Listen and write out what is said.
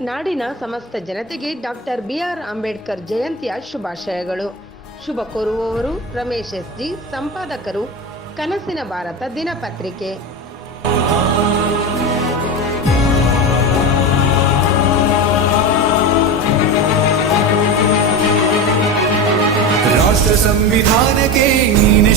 ನಾಡಿನ ಸಮಸ್ತ ಜನತೆಗೆ ಡಾಕ್ಟರ್ ಬಿಆರ್ ಅಂಬೇಡ್ಕರ್ ಜಯಂತಿಯ ಶುಭಾಶಯಗಳು. ಶುಭ ಕೋರುವವರು ರಮೇಶ್ ಎಸ್ ಜಿ ಸಂಪಾದಕರು ಕನಸಿನ ಭಾರತ ದಿನಪತ್ರಿಕೆ. ರಾಷ್ಟ್ರ ಸಂವಿಧಾನಕ್ಕೆ ನೀನೆ